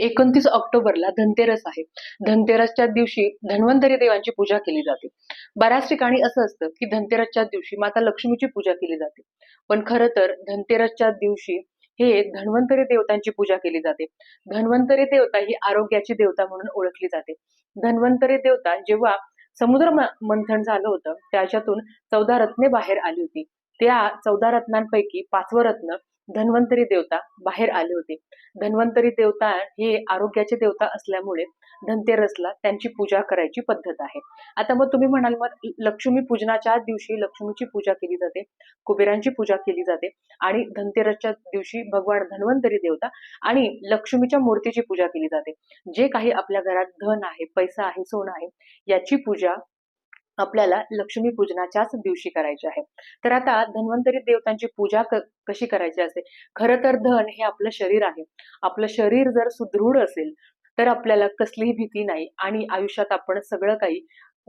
29 ऑक्टोबरला धनतेरस आहे. धनतेरसच्या दिवशी धन्वंतरी देवांची पूजा केली जाते. बऱ्याच ठिकाणी असं असतं की धनतेरसच्या दिवशी माता लक्ष्मीची पूजा केली जाते. पण खरं तर धनतेरसच्या दिवशी हे धन्वंतरी देवतांची पूजा केली जाते. धन्वंतरी देवता ही आरोग्याची देवता म्हणून ओळखली जाते. धन्वंतरी देवता जेव्हा समुद्र मंथन झालं होतं त्याच्यातून 14 रत्ने बाहेर आली होती. त्या 14 रत्नांपैकी 5वं रत्न धन्वंतरी देवता बाहेर आले होते. धन्वंतरी देवता हे आरोग्याचे देवता असल्यामुळे धनतेरसला त्यांची पूजा करायची पद्धत आहे. आता मग तुम्ही म्हणाल मग लक्ष्मी पूजनाच्या दिवशी लक्ष्मीची पूजा केली जाते, कुबेरांची पूजा केली जाते आणि धनतेरसच्या दिवशी भगवान धन्वंतरी देवता आणि लक्ष्मीच्या मूर्तीची पूजा केली जाते. जे काही आपल्या घरात धन आहे, पैसा आहे, सोनं आहे याची पूजा आपल्याला लक्ष्मी पूजनाच्याच दिवशी करायची आहे. तर आता धन्वंतरी देवतांची पूजा कशी करायची असते? खरं तर धन हे आपलं शरीर आहे. आपलं शरीर जर सुदृढ असेल तर आपल्याला कसलीही भीती नाही आणि आयुष्यात आपण सगळं काही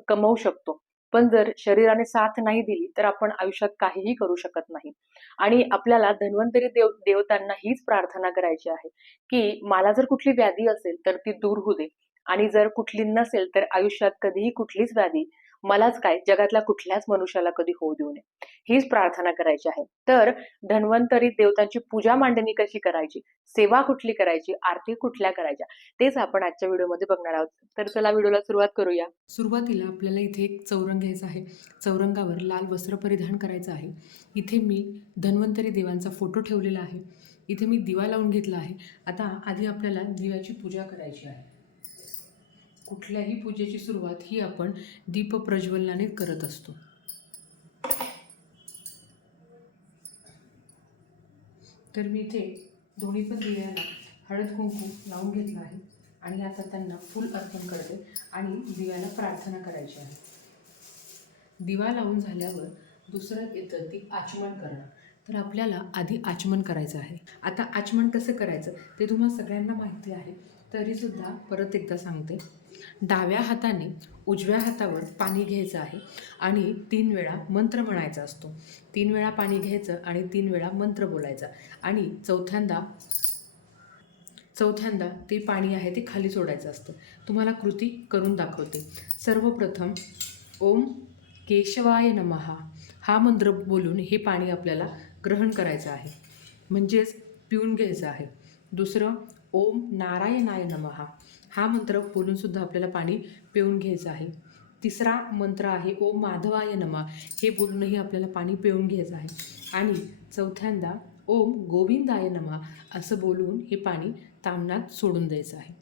कमवू शकतो. पण जर शरीराने साथ नाही दिली तर आपण आयुष्यात काहीही करू शकत नाही. आणि आपल्याला धन्वंतरी देवतांना हीच प्रार्थना करायची आहे की मला जर कुठली व्याधी असेल तर ती दूर होऊ दे आणि जर कुठली नसेल तर आयुष्यात कधीही कुठलीच व्याधी मलाच काय जगातल्या कुठल्याच मनुष्याला कधी होऊ देऊ नये, हीच प्रार्थना करायची आहे. तर धन्वंतरी देवतांची पूजा मांडणी कशी करायची, सेवा कुठली करायची, आरती कुठल्या करायच्या, तेच आपण आजच्या व्हिडिओमध्ये बघणार आहोत. तर चला व्हिडिओला सुरुवात करूया. सुरुवातीला आपल्याला इथे एक चौरंग घ्यायचा आहे. चौरंगावर लाल वस्त्र परिधान करायचं आहे. इथे मी धन्वंतरी देवांचा फोटो ठेवलेला आहे. इथे मी दिवा लावून घेतला आहे. आता आधी आपल्याला दिव्याची पूजा करायची आहे. कुठल्याही पूजेची सुरुवात ही आपण दीप प्रज्वलनाने करत असतो. तर मी इथे दोन्ही पण दिव्याला हळद कुंकू लावून घेतला आहे आणि आता त्यांना फूल अर्पण करते आणि दिव्याला प्रार्थना करायची आहे. दिवा लावून झाल्यावर दुसरं येतं ती आचमन करणं. तर आपल्याला आधी आचमन करायचं आहे. आता आचमन कसं करायचं ते तुम्हा सगळ्यांना माहिती आहे, तरीसुद्धा परत एकदा सांगते. डाव्या हाताने उजव्या हातावर पाणी घ्यायचं आहे आणि 3 वेळा मंत्र म्हणायचा असतो. 3 वेळा पाणी घ्यायचं आणि 3 वेळा मंत्र बोलायचा आणि चौथ्यांदा ते पाणी आहे ते खाली सोडायचं असतं. तुम्हाला कृती करून दाखवते. सर्वप्रथम ओम केशवाय नमः हा मंत्र बोलून हे पाणी आपल्याला ग्रहण करायचं आहे, म्हणजेच पिऊन घ्यायचं आहे. दुसरं ओम नारायणाय नमः हा मंत्र बोलूनसुद्धा आपल्याला पाणी पिऊन घ्यायचं आहे. तिसरा मंत्र आहे ओम माधवाय नमः हे बोलूनही आपल्याला पाणी पिऊन घ्यायचं आहे. आणि चौथ्यांदा ओम गोविंदाय नमः असं बोलून हे पाणी तामनात सोडून द्यायचं आहे.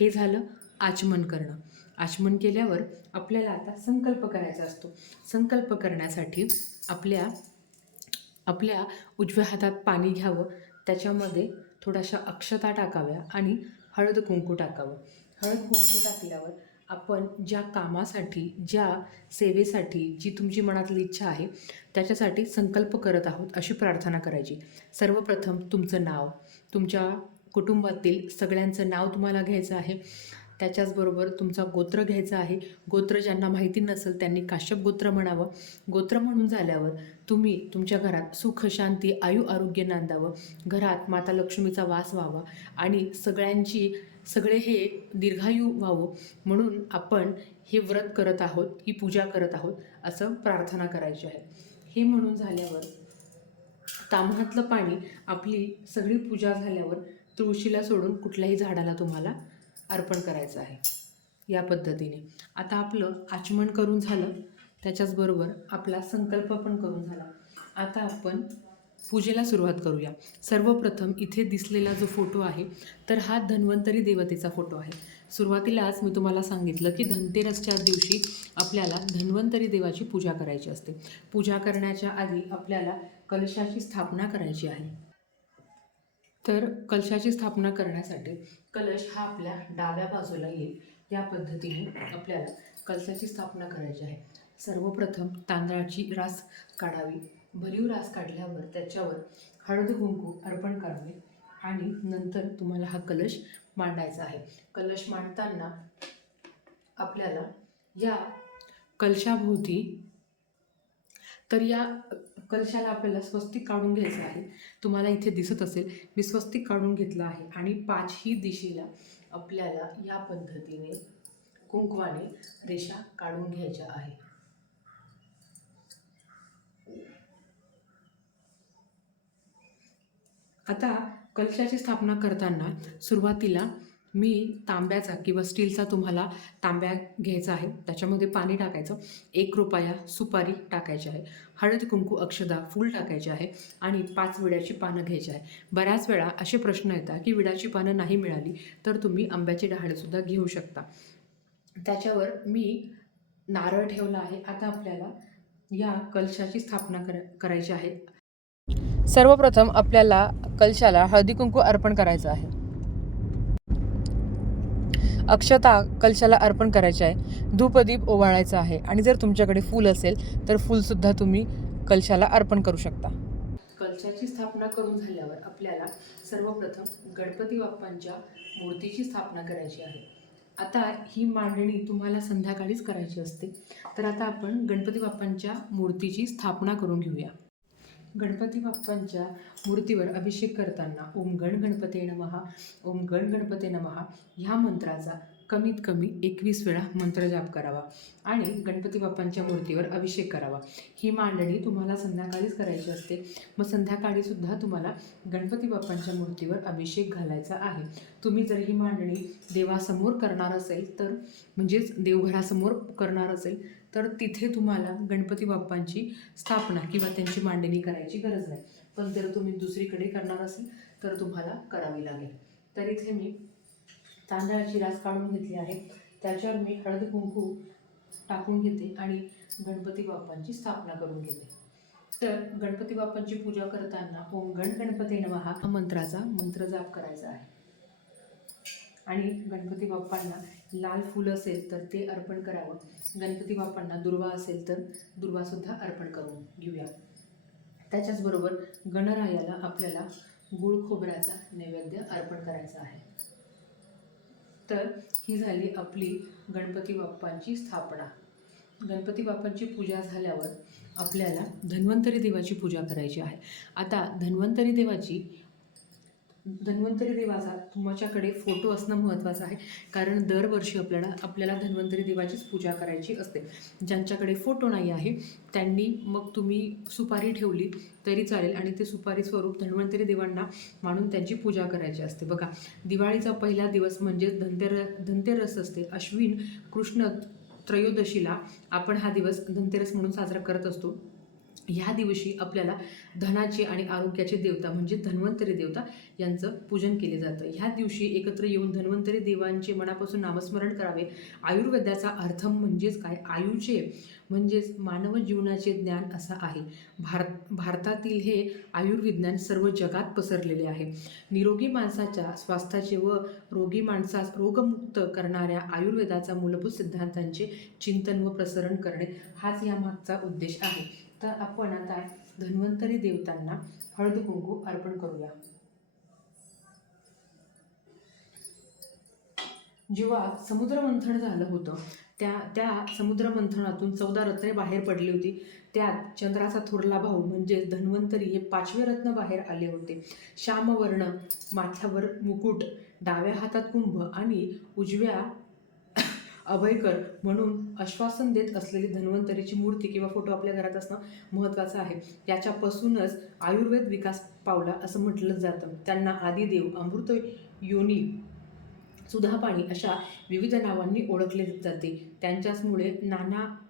हे झालं आचमन करणं. आचमन केल्यावर आपल्याला आता संकल्प करायचा असतो. संकल्प करण्यासाठी आपल्या उजव्या हातात पाणी घ्यावं, त्याच्यामध्ये थोड्याशा अक्षता टाकाव्या आणि हळद कुंकू टाकावं. हळद कुंकू टाकल्यावर आपण ज्या कामासाठी, ज्या सेवेसाठी जी तुमची मनातली इच्छा आहे त्याच्यासाठी संकल्प करत आहोत अशी प्रार्थना करायची. सर्वप्रथम तुमचं नाव, तुमच्या कुटुंबातील सगळ्यांचं नाव तुम्हाला घ्यायचं आहे. त्याच्याचबरोबर तुमचा गोत्र घ्यायचा आहे. गोत्र ज्यांना माहिती नसेल त्यांनी काश्यप गोत्र म्हणावं. गोत्र म्हणून झाल्यावर तुम्ही तुमच्या घरात सुख, शांती, आयु, आरोग्य नांदावं. घरात माता लक्ष्मीचा वास व्हावा आणि सगळे हे दीर्घायू व्हावं म्हणून आपण हे व्रत करत आहोत, ही पूजा करत आहोत असं प्रार्थना करायची आहे. हे म्हणून झाल्यावर ताम्हातलं पाणी आपली सगळी पूजा झाल्यावर तुळशीला सोडून कुठल्याही झाडाला तुम्हाला अर्पण करायचं आहे. या पद्धतीने आता आपलं आचमन करून झालं, त्याच्याचबरोबर आपला संकल्प पण करून झाला. आता आपण पूजेला सुरुवात करूया. सर्वप्रथम इथे दिसलेला जो फोटो आहे तर हा धन्वंतरी देवतेचा फोटो आहे. सुरुवातीलाच मी तुम्हाला सांगितलं की धनतेरसच्या दिवशी आपल्याला धन्वंतरी देवाची पूजा करायची असते. पूजा करण्याच्या आधी आपल्याला कलशाची स्थापना करायची आहे. तर कलशाची स्थापना करण्यासाठी कलश हा आपल्या डाव्या बाजूला येईल, या पद्धतीने आपल्याला कलशाची स्थापना करायची आहे. सर्वप्रथम तांदळाची रास काढावी. भरीव रास काढल्यावर त्याच्यावर हळद कुंकू अर्पण करावे आणि नंतर तुम्हाला हा कलश मांडायचा आहे. कलश मांडताना आपल्याला या कलशाभोवती तर या कलशाला आपल्याला स्वस्तिक काढून घ्यायचं आहे. तुम्हाला इथे दिसत असेल मी स्वस्तिक काढून घेतलं आहे आणि 5ही दिशेला आपल्याला या पद्धतीने कुंकवाने रेषा काढून घ्यायच्या आहे. आता कलशाची स्थापना करताना सुरुवातीला मी तांब्याचा किंवा स्टीलचा तुम्हाला तांब्या घ्यायचा आहे. त्याच्यामध्ये पाणी टाकायचं, 1 रुपया सुपारी टाकायची आहे, हळद कुंकू अक्षदा फूल टाकायचे आहे आणि 5 विड्याची पानं घ्यायची आहे. बऱ्याच वेळा असे प्रश्न येतात की विड्याची पानं नाही मिळाली तर तुम्ही आंब्याची डहाळेसुद्धा घेऊ शकता. त्याच्यावर मी नारळ ठेवला आहे. आता आपल्याला या कलशाची स्थापना करायची आहे. सर्वप्रथम आपल्याला कलशाला हळदी कुंकू अर्पण करायचं आहे. अक्षता कलशाला अर्पण करायचे आहे. धूपदीप ओवाळायचा आहे आणि जर तुमच्याकडे फूल असेल तर फूलसुद्धा तुम्ही कलशाला अर्पण करू शकता. कलशाची स्थापना करून झाल्यावर आपल्याला सर्वप्रथम गणपती बाप्पांच्या मूर्तीची स्थापना करायची आहे. आता ही मांडणी तुम्हाला संध्याकाळीच करायची असते. तर आता आपण गणपती बाप्पांच्या मूर्तीची स्थापना करून घेऊया. गणपती बाप्पांच्या मूर्तीवर अभिषेक करताना ओम गण गणपते नमः, ओम गण गणपते नमः ह्या मंत्राचा कमीत कमी 21 वेळा मंत्रजाप करावा आणि गणपती बाप्पांच्या मूर्तीवर अभिषेक करावा. ही मांडणी तुम्हाला संध्याकाळीच करायची असते. मग संध्याकाळीसुद्धा तुम्हाला गणपती बाप्पांच्या मूर्तीवर अभिषेक घालायचा आहे. तुम्ही जर ही मांडणी देवासमोर करणार असेल तर म्हणजेच देवघरासमोर करणार असेल तर तिथे तुम्हाला गणपती बाप्पांची स्थापना किंवा त्यांची मांडणी करायची गरज नाही. पण जर तुम्ही दुसरीकडे करणार असेल तर तुम्हाला करावी लागेल. तर इथे मी तांदळाची रास काढून घेतली आहे. त्याच्यावर मी हळद कुंकू टाकून घेते आणि गणपती बाप्पांची स्थापना करून घेते. तर गणपती बाप्पांची पूजा करताना ओम गण गणपते नमः हा मंत्राचा मंत्रजाप करायचा आहे आणि गणपती बाप्पांना लाल फूल असेल तर ते अर्पण करावं. गणपती बाप्पांना दुर्वा असेल तर दुर्वासुद्धा अर्पण करून घेऊया. त्याच्याचबरोबर गणरायाला आपल्याला गुळ खोबऱ्याचा नैवेद्य अर्पण करायचा आहे. तर ही झाली आपली गणपती बाप्पांची स्थापना. गणपती बाप्पांची पूजा झाल्यावर आपल्याला धन्वंतरी देवाची पूजा करायची आहे. आता धन्वंतरी देवाचा तुमच्याकडे फोटो असणं महत्त्वाचं आहे, कारण दरवर्षी आपल्याला धन्वंतरी देवाचीच पूजा करायची असते. ज्यांच्याकडे फोटो नाही आहे त्यांनी मग तुम्ही सुपारी ठेवली तरी चालेल आणि ते सुपारी स्वरूप धन्वंतरी देवांना मानून त्यांची पूजा करायची असते. बघा, दिवाळीचा पहिला दिवस म्हणजे धनतेरस असते. अश्विन कृष्ण त्रयोदशीला आपण हा दिवस धनतेरस म्हणून साजरा करत असतो. ह्या दिवशी आपल्याला धनाची आणि आरोग्याची देवता म्हणजे धन्वंतरी देवता यांचं पूजन केले जातं. ह्या दिवशी एकत्र येऊन धन्वंतरी देवांचे मनापासून नामस्मरण करावे. आयुर्वेदाचा अर्थ म्हणजेच काय, आयुचे म्हणजेच मानव जीवनाचे ज्ञान असा आहे. भारतातील हे आयुर्विज्ञान सर्व जगात पसरलेले आहे. निरोगी माणसाच्या स्वास्थ्याचे व रोगी माणसास रोगमुक्त करणाऱ्या आयुर्वेदाचा मूलभूत सिद्धांतांचे चिंतन व प्रसरण करणे हाच यामागचा उद्देश आहे. तर आपण आता धन्वंतरी देवतांना हळद कुंकू अर्पण करूया. जेव्हा समुद्रमंथन झालं होतं त्या समुद्रमंथनातून 14 रत्ने बाहेर पडली होती. त्यात चंद्राचा थोरला भाऊ म्हणजे धन्वंतरी हे 5वे रत्न बाहेर आले होते. श्यामवर्ण, माथ्यावर मुकुट, डाव्या हातात कुंभ आणि उजव्या अभयकर म्हणून आश्वासन देत असलेली धन्वंतरीची मूर्ती किंवा फोटो आपल्या घरात असणं महत्त्वाचं आहे. याच्यापासूनच आयुर्वेद विकास पावला असं म्हटलं जातं. त्यांना आदिदेव, अमृत योनी, सुधापाणी अशा विविध नावांनी ओळखले जाते. त्यांच्याचमुळे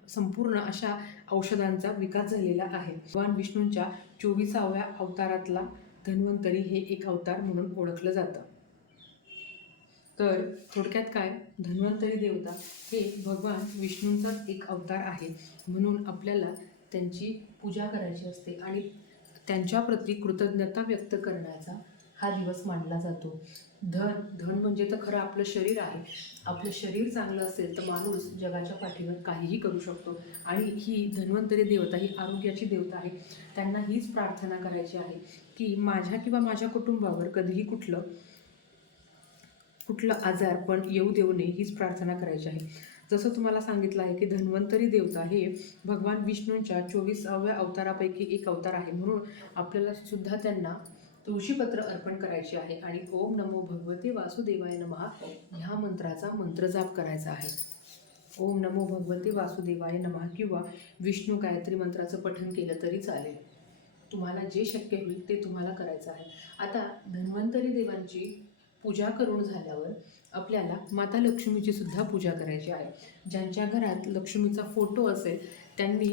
संपूर्ण अशा औषधांचा विकास झालेला आहे. भगवान विष्णूंच्या 24व्या अवतारातला धन्वंतरी हे एक अवतार म्हणून ओळखलं जातं. तर थोडक्यात काय, धन्वंतरी देवता हे भगवान विष्णूंचाच एक अवतार आहे. म्हणून आपल्याला त्यांची पूजा करायची असते आणि त्यांच्याप्रती कृतज्ञता व्यक्त करण्याचा हा दिवस मानला जातो. धन म्हणजे तर खरं आपलं शरीर आहे. आपलं शरीर चांगलं असेल तर माणूस जगाच्या पाठीवर काहीही करू शकतो. आणि ही धन्वंतरी देवता ही आरोग्याची देवता आहे. त्यांना हीच प्रार्थना करायची आहे की माझ्या किंवा माझ्या कुटुंबावर कधीही कुठलं आजार पण येऊ देऊ नये, हीच प्रार्थना करायची आहे. जसं तुम्हाला सांगितलं आहे की धन्वंतरी देवता हे भगवान विष्णूंच्या 24व्या अवतारापैकी एक अवतार आहे, म्हणून आपल्याला सुद्धा त्यांना तुळशीपत्र अर्पण करायचे आहे आणि ओम नमो भगवते वासुदेवाय नमः ह्या मंत्राचा मंत्रजाप करायचा आहे. ओम नमो भगवते वासुदेवाय नमः किंवा विष्णू गायत्री मंत्राचं पठण केलं तरी चालेल. तुम्हाला जे शक्य होईल ते तुम्हाला करायचं आहे. आता धन्वंतरी देवांची पूजा करून झाल्यावर आपल्याला माता लक्ष्मीची सुद्धा पूजा करायची आहे. ज्यांच्या घरात लक्ष्मीचा फोटो असेल त्यांनी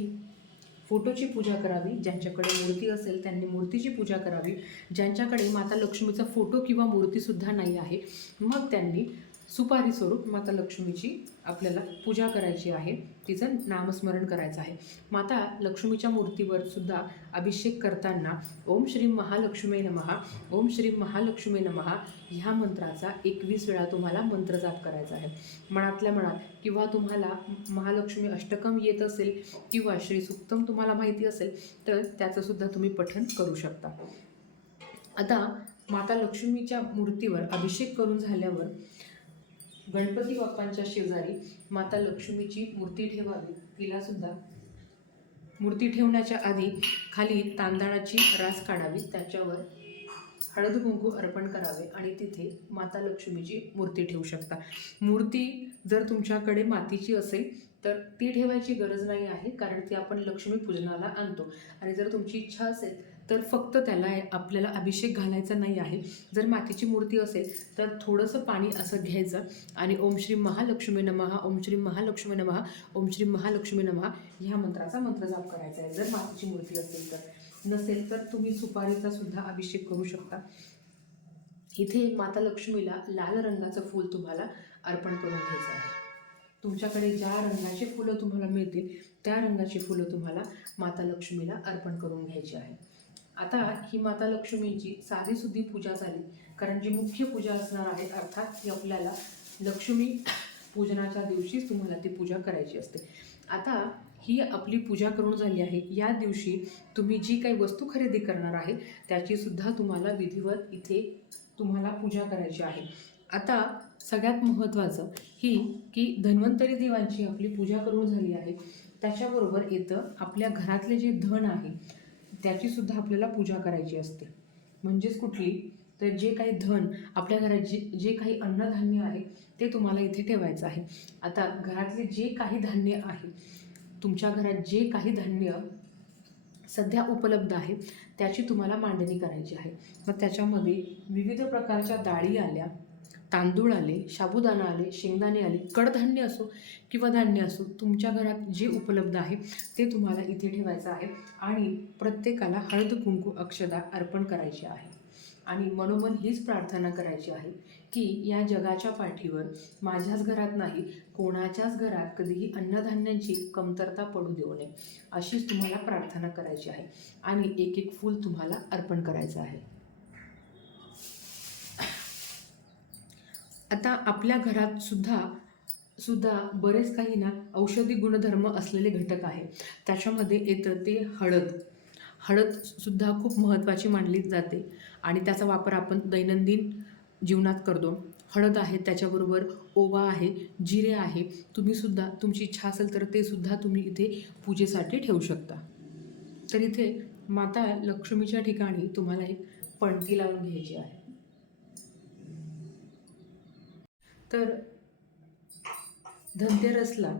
फोटोची पूजा करावी, ज्यांच्याकडे मूर्ती असेल त्यांनी मूर्तीची पूजा करावी, ज्यांच्याकडे माता लक्ष्मीचा फोटो किंवा मूर्तीसुद्धा नाही आहे मग त्यांनी सुपारी स्वरूप माता लक्ष्मीची आपल्याला पूजा करायची आहे, तिचं नामस्मरण करायचं आहे. माता लक्ष्मीच्या मूर्तीवर सुद्धा अभिषेक करताना ओम श्री महालक्ष्मी नमः, ओम श्री महालक्ष्मी नमः ह्या मंत्राचा 21 वेळा तुम्हाला मंत्रजाप करायचा आहे मनातल्या मनात. किंवा तुम्हाला महालक्ष्मी अष्टकम येत असेल किंवा श्री सुक्तम तुम्हाला माहिती असेल तर त्याचंसुद्धा तुम्ही पठण करू शकता. आता माता लक्ष्मीच्या मूर्तीवर अभिषेक करून झाल्यावर गणपती बाप्पांच्या शेजारी माता लक्ष्मीची मूर्ती ठेवावी. तिलासुद्धा मूर्ती ठेवण्याच्या आधी खाली तांदळाची रास काढावी, त्याच्यावर हळद कुंकू अर्पण करावे आणि तिथे माता लक्ष्मीची मूर्ती ठेवू शकता. मूर्ती जर तुमच्याकडे मातीची असेल तर ती ठेवायची गरज नाही आहे, कारण ती आपण लक्ष्मी पूजनाला आणतो. आणि जर तुमची इच्छा असेल तर फक्त त्याला आपल्याला अभिषेक घालायचा नाही आहे. जर मातीची मूर्ती असेल तर थोडंसं पाणी असं घ्यायचं आणि ओम श्री महालक्ष्मी नमः, ओम श्री महालक्ष्मी नमः, ओम श्री महालक्ष्मी नमः ह्या मंत्राचा मंत्रजाप करायचा आहे जर मातीची मूर्ती असेल तर. नसेल तर तुम्ही सुपारीचा सुद्धा अभिषेक करू शकता. इथे माता लक्ष्मीला लाल रंगाचं फूल तुम्हाला अर्पण करून घ्यायचं आहे. तुमच्याकडे ज्या रंगाची फुलं तुम्हाला मिळतील त्या रंगाची फुलं तुम्हाला माता लक्ष्मीला अर्पण करून घ्यायची आहे. आता ही माता लक्ष्मीची साधीसुधी पूजा झाली, कारण जी मुख्य पूजा असणार आहे अर्थात ती आपल्याला लक्ष्मी पूजनाच्या दिवशीच तुम्हाला ती पूजा करायची असते. आता ही आपली पूजा करून झाली आहे. या दिवशी तुम्ही जी काही वस्तू खरेदी करणार आहे त्याचीसुद्धा तुम्हाला विधिवत इथे तुम्हाला पूजा करायची आहे. आता सगळ्यात महत्त्वाचं ही की धन्वंतरी देवांची आपली पूजा करून झाली आहे, त्याच्याबरोबर येतं आपल्या घरातले जे धन आहे त्याचीसुद्धा आपल्याला पूजा करायची असते. म्हणजेच कुठली तर जे काही धन आपल्या घरात जे काही अन्नधान्य आहे ते तुम्हाला इथे ठेवायचं आहे. आता घरातले जे काही धान्य आहे, तुमच्या घरात जे काही धान्य सध्या उपलब्ध आहे त्याची तुम्हाला मांडणी करायची आहे. मग त्याच्यामध्ये विविध प्रकारच्या डाळी आल्या, तांदूळ आले, साबुदाणा आले, शेंगदाणे आले, कडधान्य असो किंवा धान्य असो, तुमच्या घरात जे उपलब्ध आहे ते तुम्हाला इथे ठेवायचं आहे. आणि प्रत्येकाला हळद कुंकू अक्षदा अर्पण करायची आहे. आणि मनोमन हीच प्रार्थना करायची आहे की या जगाच्या पाठीवर माझ्याच घरात नाही कोणाच्याच घरात कधीही अन्नधान्यांची कमतरता पडू देऊ नये, अशीच तुम्हाला प्रार्थना करायची आहे. आणि एक एक फूल तुम्हाला अर्पण करायचं आहे. आता आपल्या घरात सुद्धा बरेच काही ना औषधी गुणधर्म असलेले घटक आहे. त्याच्यामध्ये येतं ते हळदसुद्धा खूप महत्त्वाची मानली जाते आणि त्याचा वापर आपण दैनंदिन जीवनात करतो. हळद आहे, त्याच्याबरोबर ओवा आहे, जिरे आहे. तुम्हीसुद्धा तुमची इच्छा असेल तर ते सुद्धा तुम्ही इथे पूजेसाठी ठेवू शकता. तर इथे माता लक्ष्मीच्या ठिकाणी तुम्हाला एक पणती लावून घ्यायची आहे. तर धनतेरसला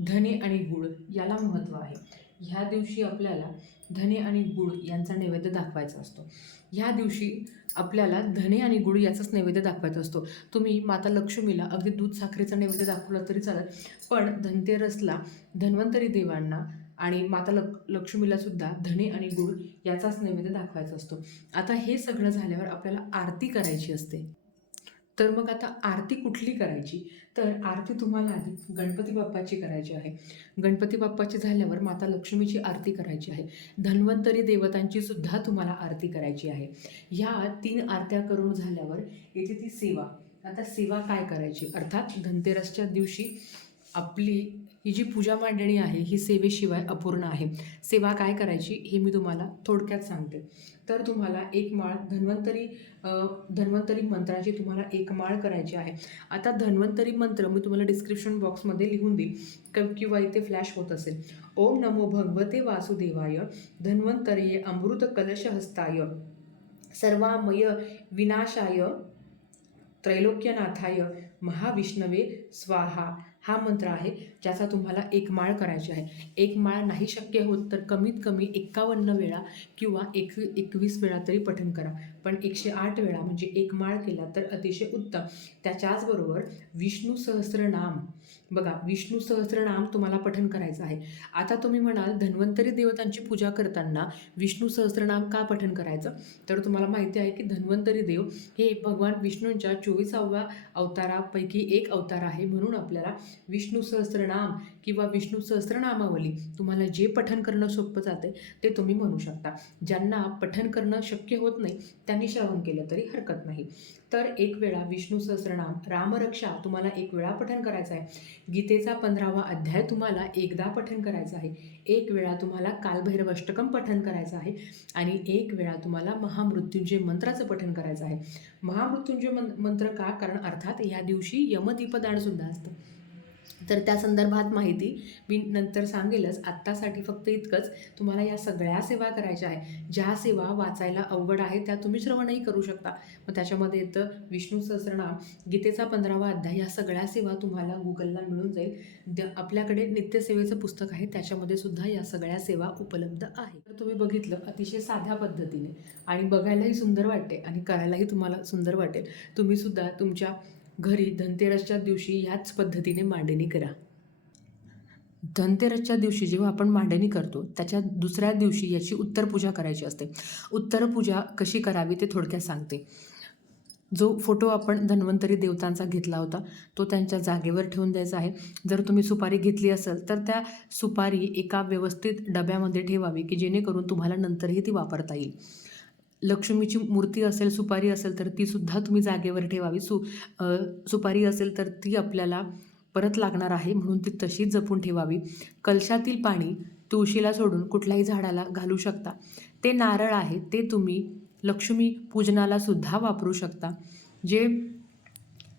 धने आणि गूळ याला महत्त्व आहे. ह्या दिवशी आपल्याला धने आणि गूळ यांचा नैवेद्य दाखवायचा असतो. ह्या दिवशी आपल्याला धने आणि गूळ याचाच नैवेद्य दाखवायचा असतो. तुम्ही माता लक्ष्मीला अगदी दूध साखरेचा नैवेद्य दाखवला तरी चालेल, पण धनतेरसला धन्वंतरी देवांना आणि माता लक्ष्मीला सुद्धा धने आणि गूळ याचाच नैवेद्य दाखवायचा असतो. आता हे सगळं झाल्यावर आपल्याला आरती करायची असते. तर मग आता आरती कुठली करायची, तर आरती तुम्हाला आधी गणपती बाप्पाची करायची आहे. गणपती बाप्पाची झाल्यावर माता लक्ष्मीची आरती करायची आहे. धन्वंतरी देवतांची सुद्धा तुम्हाला आरती करायची आहे. ह्या 3 आरत्या करून झाल्यावर येथे ती सेवा. आता सेवा काय करायची, अर्थात धनतेरसच्या दिवशी आपली ही जी पूजा मांडणी आहे ही सेवेशिवाय अपूर्ण आहे. सेवा काय करायची हे मी तुम्हाला थोडक्यात सांगते. तर तुम्हाला एक माळ धन्वंतरी मंत्राची तुम्हाला एक माळ करायची आहे. आता धन्वंतरी मंत्र मी तुम्हाला डिस्क्रिप्शन बॉक्समध्ये लिहून देईल किंवा इथे फ्लॅश होत असेल. ओम नमो भगवते वासुदेवाय धन्वंतरये अमृत कलशहस्ताय सर्वामय विनाशाय त्रैलोक्यनाथाय महाविष्णवे स्वाहा हा मंत्र आहे, ज्याचा तुम्हाला एक माळ करायची आहे. एक माळ नाही शक्य होत तर कमीत कमी 51 वेळा किंवा 21 वेळा तरी पठण करा. पण 108 वेळा म्हणजे एक माळ केला तर अतिशय उत्तम. त्याच्याचबरोबर विष्णू सहस्त्रनाम, बघा विष्णू सहस्त्रनाम तुम्हाला पठण करायचं आहे. आता तुम्ही म्हणाल धन्वंतरी देवतांची पूजा करताना विष्णू सहस्त्रनाम का पठण करायचं? तर तुम्हाला माहिती आहे की धन्वंतरी देव हे भगवान विष्णूंच्या 24व्या अवतारापैकी एक अवतार आहे. म्हणून आपल्याला विष्णू सहस्त्रनाम किंवा विष्णू सहस्त्रनामावली तुम्हाला जे पठण करणं सोपं जाते ते तुम्ही म्हणू शकता. ज्यांना पठण करणं शक्य होत नाही त्यांनी श्रवण केलं तरी हरकत नाही. तर एक वेळा विष्णू सहस्त्रनाम, रामरक्षा तुम्हाला एक वेळा पठण करायचं आहे. गीतेचा 15वा अध्याय तुम्हाला एकदा पठण करायचा आहे. एक वेळा तुम्हाला कालभैरव अष्टकम पठण करायचं आहे आणि एक वेळा तुम्हाला महामृत्युंजय मंत्राचं पठण करायचं आहे. महामृत्युंजय मंत्र का? कारण अर्थात या दिवशी यमदीपदानसुद्धा असतं. तर त्या संदर्भात माहिती मी नंतर सांगेलच. आत्तासाठी फक्त इतकंच, तुम्हाला या सगळ्या सेवा करायच्या आहे. ज्या सेवा वाचायला अवघड आहे त्या तुम्ही श्रवणही करू शकता. मग त्याच्यामध्ये येतं विष्णू सहस्त्रनाम, गीतेचा 15वा अध्याय, या सगळ्या सेवा तुम्हाला गुगलला मिळून जाईल. आपल्याकडे नित्यसेवेचं पुस्तक आहे, त्याच्यामध्ये सुद्धा या सगळ्या सेवा उपलब्ध आहे. तर तुम्ही बघितलं अतिशय साध्या पद्धतीने आणि बघायलाही सुंदर वाटते आणि करायलाही तुम्हाला सुंदर वाटेल. तुम्ही सुद्धा तुमच्या घरी धनतेरसच्या दिवशी ह्याच पद्धतीने मांडणी करा. धनतेरसच्या दिवशी जेव्हा आपण मांडणी करतो त्याच्या दुसऱ्या दिवशी याची उत्तर पूजा करायची असते. उत्तर पूजा कशी करावी ते थोडक्यात सांगते. जो फोटो आपण धन्वंतरी देवतांचा घेतला होता तो त्यांच्या जागेवर ठेवून द्यायचा आहे. जर तुम्ही सुपारी घेतली असेल तर त्या सुपारी एका व्यवस्थित डब्यामध्ये ठेवावी की जेणेकरून तुम्हाला नंतरही ती वापरता येईल. लक्ष्मीची मूर्ती असेल, सुपारी असेल तर तीसुद्धा तुम्ही जागेवर ठेवावी. सुपारी असेल तर ती आपल्याला परत लागणार आहे म्हणून ती तशीच जपून ठेवावी. कलशातील पाणी तुळशीला सोडून कुठल्याही झाडाला घालू शकता. ते नारळ आहे ते तुम्ही लक्ष्मी पूजनाला सुद्धा वापरू शकता. जे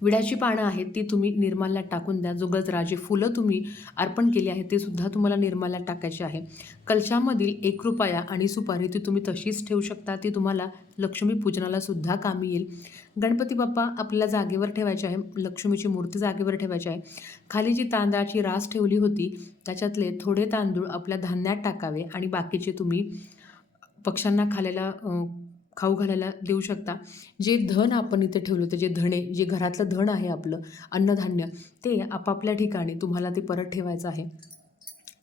विड्याची पानं आहेत ती तुम्ही निर्माल्यात टाकून द्या. जो गजरा, जे फुलं तुम्ही अर्पण केली आहेत ते सुद्धा तुम्हाला निर्माल्यात टाकायचे आहे. कलशामधील 1 रुपया आणि सुपारी ती तुम्ही तशीच ठेवू शकता. ती तुम्हाला लक्ष्मी पूजनाला सुद्धा कामी येईल. गणपती बाप्पा आपल्याला जागेवर ठेवायचे आहे. लक्ष्मीची मूर्ती जागेवर ठेवायची आहे. खाली जी तांदळाची रास ठेवली होती त्याच्यातले थोडे तांदूळ आपल्या धान्यात टाकावे आणि बाकीचे तुम्ही पक्ष्यांना खाऊ घालायला देऊ शकता. जे धन आपण इथे ठेवलं होतं, जे धणे, जे घरातलं धन आहे आपलं अन्नधान्य, ते आपापल्या ठिकाणी तुम्हाला ते परत ठेवायचं आहे.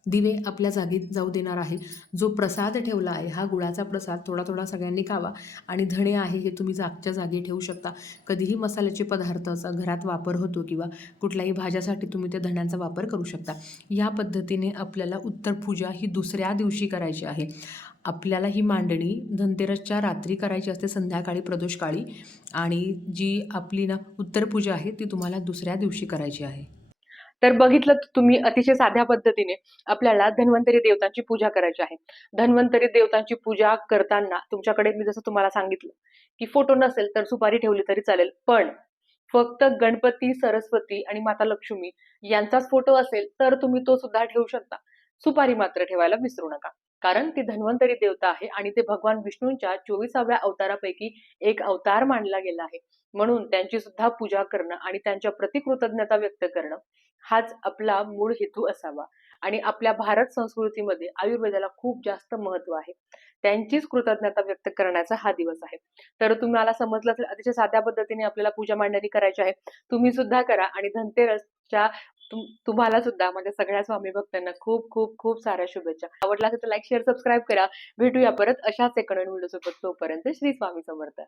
दिवे आपल्या जागी जाऊ देणार आहे. जो प्रसाद ठेवला आहे हा गुळाचा प्रसाद थोडा थोडा सगळ्यांनी खावा आणि धणे आहे हे तुम्ही जागच्या जागी ठेवू शकता. कधीही मसाल्याचे पदार्थाचा घरात वापर होतो किंवा कुठल्याही भाज्यासाठी तुम्ही त्या धण्यांचा वापर करू शकता. या पद्धतीने आपल्याला उत्तर पूजा ही दुसऱ्या दिवशी करायची आहे. आपल्याला ही मांडणी धनतेरसच्या रात्री करायची असते, संध्याकाळी प्रदोषकाळी, आणि जी आपली उत्तर पूजा आहे ती तुम्हाला दुसऱ्या दिवशी करायची आहे. तर बघितलं तुम्ही अतिशय साध्या पद्धतीने आपल्याला धन्वंतरी देवतांची पूजा करायची आहे. धन्वंतरी देवतांची पूजा करताना तुमच्याकडे मी जसं तुम्हाला सांगितलं की फोटो नसेल तर सुपारी ठेवली तरी चालेल, पण फक्त गणपती, सरस्वती आणि माता लक्ष्मी यांचाच फोटो असेल तर तुम्ही तो सुद्धा ठेवू शकता. सुपारी मात्र ठेवायला विसरू नका, कारण ती धन्वंतरी देवता आहे आणि ते भगवान विष्णूंच्या 24व्या अवतारापैकी एक अवतार मानला गेला आहे. म्हणून त्यांची सुद्धा पूजा करणं आणि त्यांच्या प्रति कृतज्ञता व्यक्त करणं हाच आपला मूळ हेतू असावा. आणि आपल्या भारत संस्कृतीमध्ये आयुर्वेदाला खूप जास्त महत्व आहे. त्यांचीच कृतज्ञता व्यक्त करण्याचा हा दिवस आहे. तर तुम्हाला समजलं असेल, अतिशय साध्या पद्धतीने आपल्याला पूजा मांडणी करायची आहे. तुम्ही सुद्धा करा आणि धनतेरसच्या तुम्हाला सुद्धा माझ्या सगळ्या स्वामी भक्तांना खूप खूप खूप साऱ्या शुभेच्छा. आवडला असेल तर लाईक, शेअर, सबस्क्राईब करा. भेटूया परत अशाच एका नवीन व्हिडिओ सोबत. तोपर्यंत श्री स्वामी समर्थ.